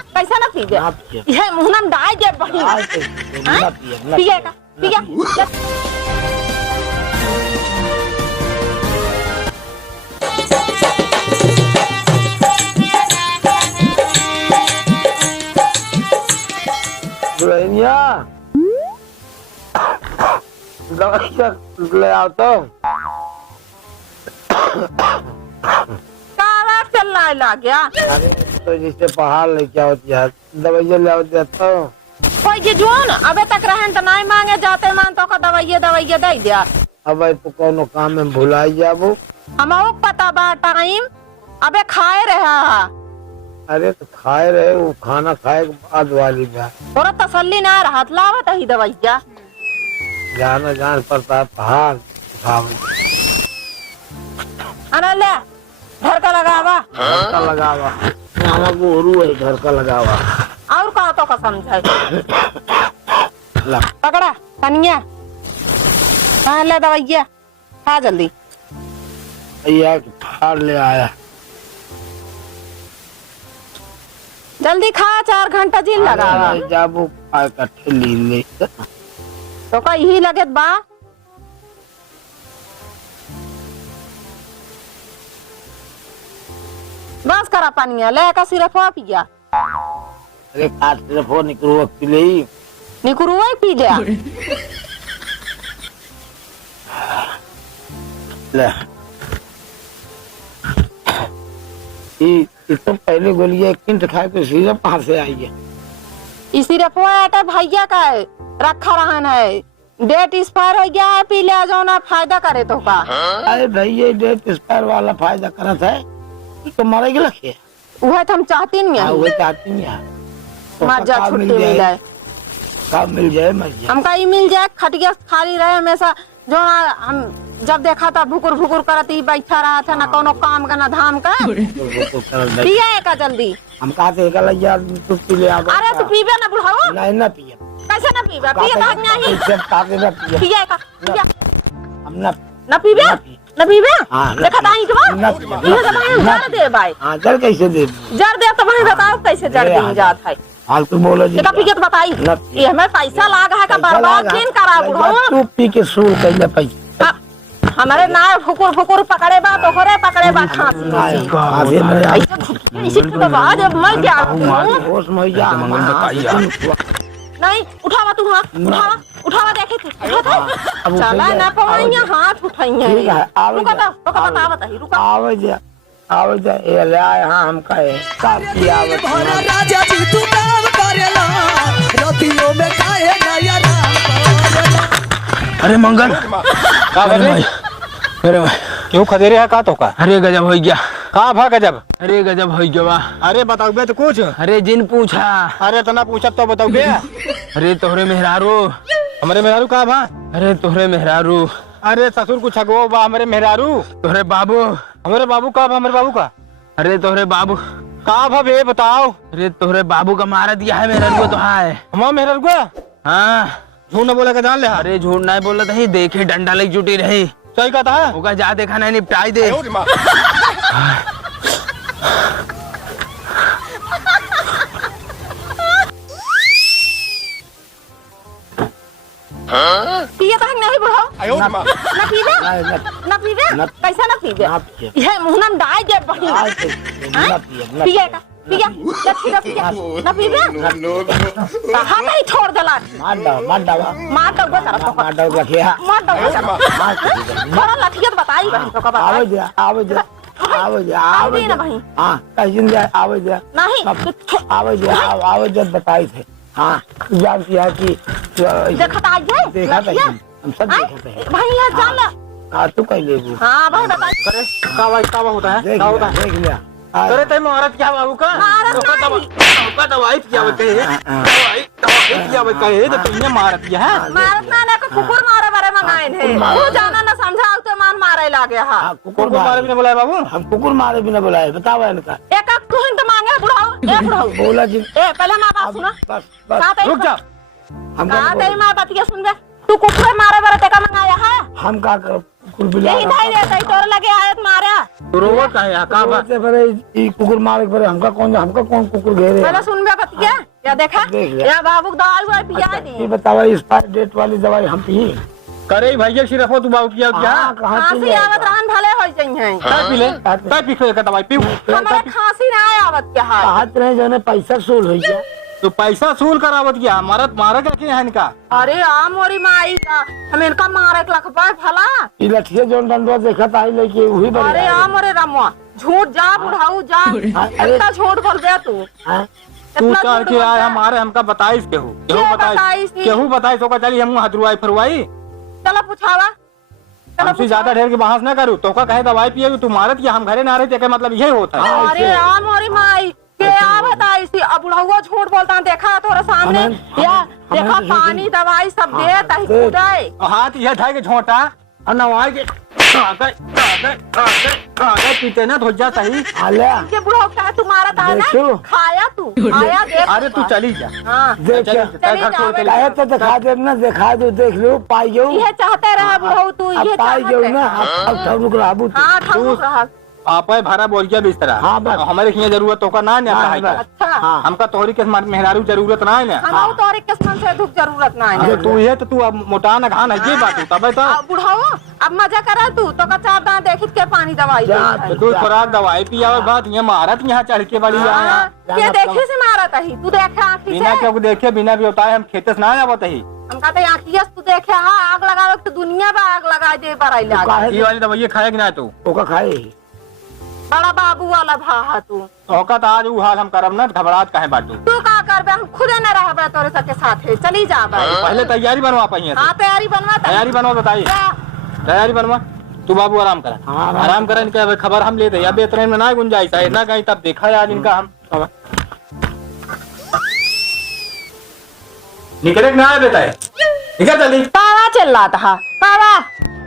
कैसा ना पी गया ये मुंह में डाल दे पिए का पिए दुल्हनिया दवाइया ले आओ तो काला चलना लग गया। अरे तो जिससे पहाड़ लेके आओ यार दवाइया ले आओ तो कोई ये जो न अबे तक रहन तो नहीं मांगे जाते मान तो का दवाइया दे दिया। अब तो कोनो काम में भुलाई जाबो हमको पता बा टाइम अबे खाए रहा। अरे तो खाए रहे वो खाना खाए के बाद वाली बात थोड़ा तसल्ली ना रहा लावत ही दवाइया जाना जान पड़ता है पहाड़ अरे ले घर का लगावा घर का लगावा हमारा गोरू है घर का लगावा और का तो का समझाए पकड़ा कनिया हाँ ले दवाइया खा जल्दी भैया पहाड़ ले आया जल्दी खा 4 घंटा जी लगावा जाबो खाए कट्ठे ली तो का यही लगे बा बस करा पानिया ले का सिर्फ पिया अरे काट सिर्फ निकरू पी ले निकरू पी लिया ले तो पहले गोलियां 1 मिनट खाए तो सीधा कहाँ से आई है इसी रफा भैया का है रखा रहन है डेट एक्सपायर हो गया है पी ले जाओ ना फायदा करे तो का। अरे भैया डेट एक्सपायर वाला फायदा करत है तो मरे गलत है वह तो हम चाहती नहीं है वो चाहती नहीं है तो मजा छुट्टी मिल जाए कब मिल जाए मजा हमका ही मिल जाए खटिया खाली रहे हमेशा जो हम जब देखा था भुकुर भुकुर करती बैठा रहा था ना कोनो काम का ना धाम का पिया का जल्दी हम कहते यार तू पी ले अरे तू पीबे ना बुढ़ाओ नहीं ना पिए कैसे ना पीबे पिए का नहीं सब काके ना पिए पिया का पिया हम ना पीबे ना पीबे हां देखा ताई के बाद ये तो जड़ दे भाई हां जड़ कैसे दे जड़ दे तो भाई बताओ कैसे जड़ दी जात है हाल तू बोलो जी का पी के तो बताई ये हमें पैसा लागा है का बर्बाद क्यों करा बुढ़ाओ तू पी के सूर कैले पैसा हमारे ना फुकुर फुकुर पकड़े बा तो करे पकड़े बा खांसी इसी के बाद जब मैं क्या होश में जा नहीं उठावा तू हाथ उठावा देखे थे चला ना पवाइया हाथ उठाइया रुका तो बतावत है रुका आवे जा ए ले आए हां हम कहे का किया राजा जी तू काम करेला रोटियों में काहे नया राम अरे मंगल का भाई अरे भाई क्यों खदेरे है का तो का अरे गजब हो गया का भा गजब अरे गजब हो गया अरे बताओगे तो कुछ अरे जिन पूछा अरे तना पूछा तो बताओगे अरे तोहरे मेहरारू हमारे मेहरारू का भा अरे तोहरे मेहरारू अरे ससुर कुछ अगो बा हमारे मेहरारू तोहरे बाबू हमारे बाबू का भा हमारे बाबू का अरे तोहरे बाबू का भा बे बताओ अरे तोहरे बाबू का मारा दिया है मेहरारू तो है हमारा मेहरारू का हाँ झूठ न बोला का जान ले अरे झूठ नहीं बोला था देखे डंडा लग जुटी रही सही का था होगा जा देखा नहीं निपटाई दे पिए का नहीं बुढ़ाओ ना पीबे कैसा ना पीबे ये मुंह में डाल दे पिए का पिया ना पीबे हां नहीं छोड़ दला मार दो रखिया मार दो थोड़ा लठिया बताई बहन तो का आवे जा आवे जा भाई हां कहीं जा आवे जा नहीं आवे जा बताई थे हां जान किया कि देखा था जाए देखा था हम सब देखते हैं भाई यार जान ला हां तू कह ले हां भाई बता करे का होता है का होता है देख लिया अरे तय मारत क्या बाबू का का दवाई क्या बताए दवाई क्या बताए तो तुमने मारत है मारत ना को कुकुर मारे बारे मंगाए थे वो जाना ना समझा तो मान मारे लागे हां कुकुर मारे बिना बुलाए बाबू हम कुकुर मारे बिना बुलाए बताओ इनका एक तू तो मांगे बुढ़ाओ ए बुढ़ाओ बोला जी ए पहले मां बात सुना बस रुक जा हम का तेरी मां बात क्या सुन बे तू कुकुर मारे बारे ते का मंगाया है हम का कुकुर बिला यही धाई देता ही तोर लगे आयत मारा। तू रोवत काहे है का बात? कुकुर मारे पर हमका कौन कुकुर घेरे? पहले सुनबे बतिया या देखा देख लिया। या बाबू दवाई हुआ पिया दी। ये बतावा एक्सपायर डेट वाली दवाई हम पी करे भैया सिर्फ हो तू बाबू किया क्या? कहाँ खांसी आवत रहन भले हो जाई है। काय पी ले काय पी के दवाई पी हमरा खांसी ना आवत के हाल। हाथ रहे जो पैसा सूल हो गया तो पैसा सूल करावत गया मारा क्या है इनका? अरे आ मोरी माई का हम इनका मारे के लखबा भला। ये लठिया जोन डंडवा देखा था लेके वही बन अरे आ मोरे रमुआ झूठ जा बुढ़ाऊ जा। इतना झूठ बोल दे तू। तू कह के आया हमारे हमका बताइस केहू बताइस होगा चली हम हदरुआई फरवाई चला पूछावा। हमसे ज्यादा ढेर के बहस ना करू तो का कहे दवाई पिए तू मारत या हम घरे ना रहे थे मतलब यही होता है। अरे आ मोरी माई के आ बताई सी अब बुढ़ाऊ झूठ बोलता देखा तोरे सामने या देखा पानी दवाई सब दे तही खुदाई हाथ यह ढाई के झोंटा और नवाई के पीते ना धोजा सही आलिया के बुढ़ाऊ का तुम्हारा था ना देखो। खाया तू आया देख। अरे तू चली जा हाँ देख कहे तो दिखा दे ना दिखा दो देख लो पाई जाओ ये चाहते रहा बुढ़ाऊ तू ये पाई जाओ ना अब ठरुक रहबू हाँ ठहर रहा। आप भरा बोल गया बिस्तरा हाँ, बस। हमारे यहाँ जरूरत तो का ना हाँ, बस। अच्छा हमका तोहरी के मेहरारू जरूरत ना है ना हम तो और एक किस्म से दुख जरूरत ना है। तू ये तो तू अब मोटा न घान है ये बात तब तो बुढ़ाओ अब मजा करा तू तो का चार दांत देखित के पानी दवाई जा, तू खुराक दवाई पिया और बात ये महारत यहाँ चढ़ के वाली ये देखे से मारा तही तू देखे आँखी बिना से क्यों देखे बिना भी होता है हम खेते से ना आवत ही हम कहते आँखिया तू देखे हाँ आग लगावे तो दुनिया में आग लगा दे पर ये वाली दवाई खाए कि ना तू ओका खाए बड़ा बाबू वाला भाहा तू औकत आज वो हाल हम करब ना घबराहट काहे बाटू तू का करबे हम खुदे न रहबे तोरे सबके साथे चली जाबे। पहले तैयारी बनवा पाइए हाँ तैयारी बनवा तैयारी बनवा बताइए तैयारी बनवा तू बाबू आराम कर हाँ, आराम कर इनका खबर हम लेते या बेतरन में ना गुंजाइश है ना कहीं तब देखा है आज इनका हम निकले ना आए बेटा निकल जल्दी कावा चल रहा था कावा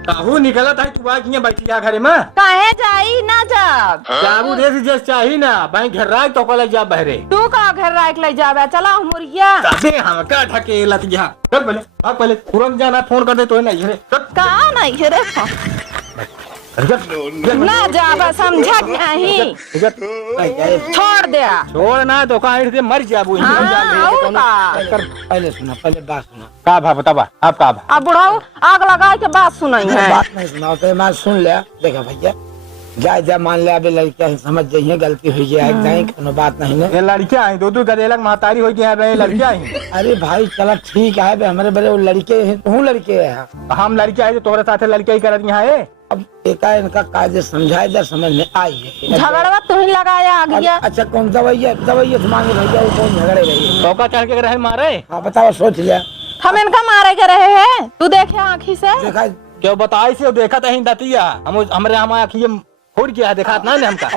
काहू निकला था तू आज यहाँ बैठी जा घरे में काहे जाई ना जब जाबू देश जैसे चाहिए ना भाई घर राय तो कल जा बहरे तू का घर राख ले जाबे चला मुर्गिया अबे हमका ठकेला तुझा चल पहले तुरंत जाना फोन कर दे तो नहीं है का नहीं है रे ना जाबे समझा नहीं छोड़ दे छोड़ना तो कहीं से मर जाबू पहले सुना पहले बात सुना का भा बताबा आप का भा अब बुढ़ाऊ आग लगाए के बात सुनाई है। बात नहीं सुनाओ तो मैं सुन लिया देखा भैया जा मान लिया अबे लड़कियां समझ जाइए गलती हुई है जाए कोनो बात नहीं है ये लड़कियां आई दो गदेलक महतारी हो गई है लड़कियां आई अरे भाई चला ठीक है बे हमारे बड़े वो लड़के हैं तू लड़के है हम लड़कियां आई तोहरे साथे लड़कियां ही करत यहाँ है अब एका इनका कायदे समझाए दर समझ में आई है झगड़वा तू ही लगाया आ गया। अच्छा कौन दवाई मांगे भैया वो कौन झगड़े रही चौका चढ़ के रहे मारे हाँ बताओ सोच लिया हम इनका मारे के रहे हैं तू देखे आँखी से देखा क्यों बताई से देखा था दतिया हम हमारे हम आखिए फोड़ किया देखा ना हमका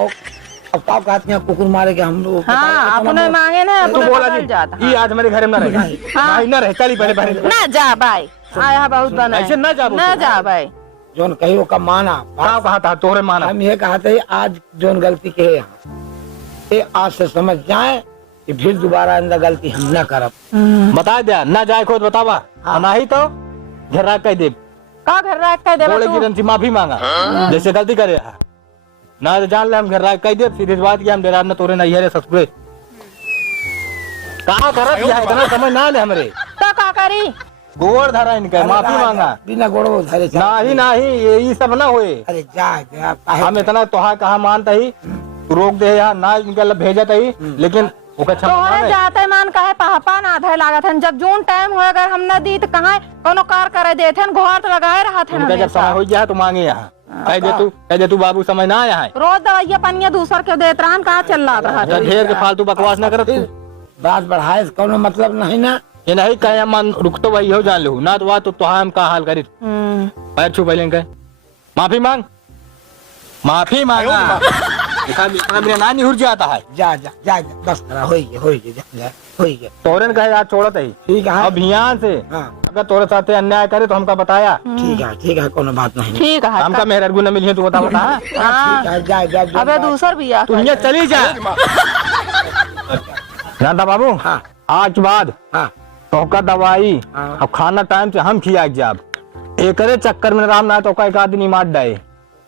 अब का कहते हैं कुकुर मारे के हम लोग हाँ अपने मांगे ना तू अपने बोला बदल जी जाता ये आज हमारे घर में ना रहे नहीं ना रहे चली पहले पहले ना जा भाई आया बहुत बना ऐसे ना जा ना जा भाई जोन कही वो का माना कहाँ कहा था तोहरे माना हम ये कहते हैं आज जोन गलती के है यहाँ ये आज से समझ जाए कि फिर दोबारा अंदर गलती हम न करब बता दिया ना जाए खुद बतावा ना ही तो घर कह दे का घर राख के देबे बोले तू किरण से माफी मांगा जैसे गलती करे ना तो जान ले हम घर कह दे सीधे बात किया हम डेरा न तोरे नहीं है ससुरे कहाँ करत है इतना समझ ना ले हमरे तो का करी गोड़ धरा इनका माफी मांगा बिना गोड़ो धरे नहीं ये सब ना हुए अरे जा हम इतना तोहा कहा मानता ही तू रोक दे या ना इनका भेजत ही लेकिन तोहरे जाते मान कहे पापा ना आधे लागत है जब जोन टाइम हो अगर हम न दी तो कहाँ कोनो कार करे देते हैं घर तो लगाए रहा थे जब समय हो जाए तो मांगे यहाँ कह दे तू बाबू समझ ना आया है रोज दवाइया पनिया दूसर के देत रहन कहाँ चल रहा था ढेर के फालतू बकवास ना करत बात बढ़ाए कोनो मतलब नहीं ना ये नहीं कहे मन रुक तो वही हो जान लो ना तो वह तो हम का हाल करी पैर छू पहले कहे माफी मांगा मेरा नानी हुर जाता है जा बस करा हो गया तोरन कहे यार छोड़त है ठीक है अभियान से हाँ अगर तोरे साथे अन्याय करे तो हमका बताया ठीक है कोनो बात नहीं ठीक है हमका मेहर गुना मिली तू बता ठीक है जा अबे दूसर भी आ तू यहाँ चली जा जानता बाबू हाँ आज बाद हाँ तो का दवाई हाँ। अब खाना टाइम से हम खिया जाब एक चक्कर में राम ना तो का एक आदमी मार डाए।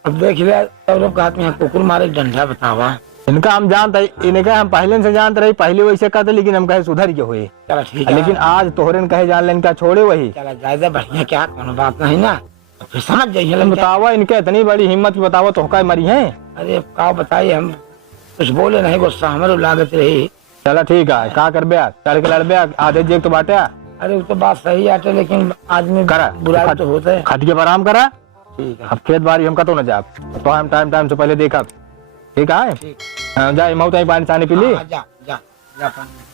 अब देख ले सब लोग कहते हैं कुकुर मारे डंडा बतावा। इनका हम जानते इनका हम पहले से जानते रही, पहले वैसे कहते लेकिन हम कहे सुधर के हुए। चलो ठीक है, लेकिन आज तोहरे कहे जान ले इनका छोड़े वही। चला ज्यादा बढ़िया क्या कोनो बात नहीं ना, फिर समझ जाइए। बतावा इनके इतनी बड़ी हिम्मत की बतावा तो का मरी है। अरे का बताइए, हम कुछ बोले नहीं, गुस्सा हमारे लागत रही। चला ठीक है, का कर बे चल के लड़बे आधे जेब तो बांटे। अरे वो तो बात सही आटे, लेकिन आदमी करा बुरा तो होता है। खट के पर आराम करा। ठीक है, अब खेत बारी हमका तो न जा, तो हम टाइम से पहले देखा। ठीक है, ठीक जाए मऊ पानी चाने पी ली। जा जा जा पानी।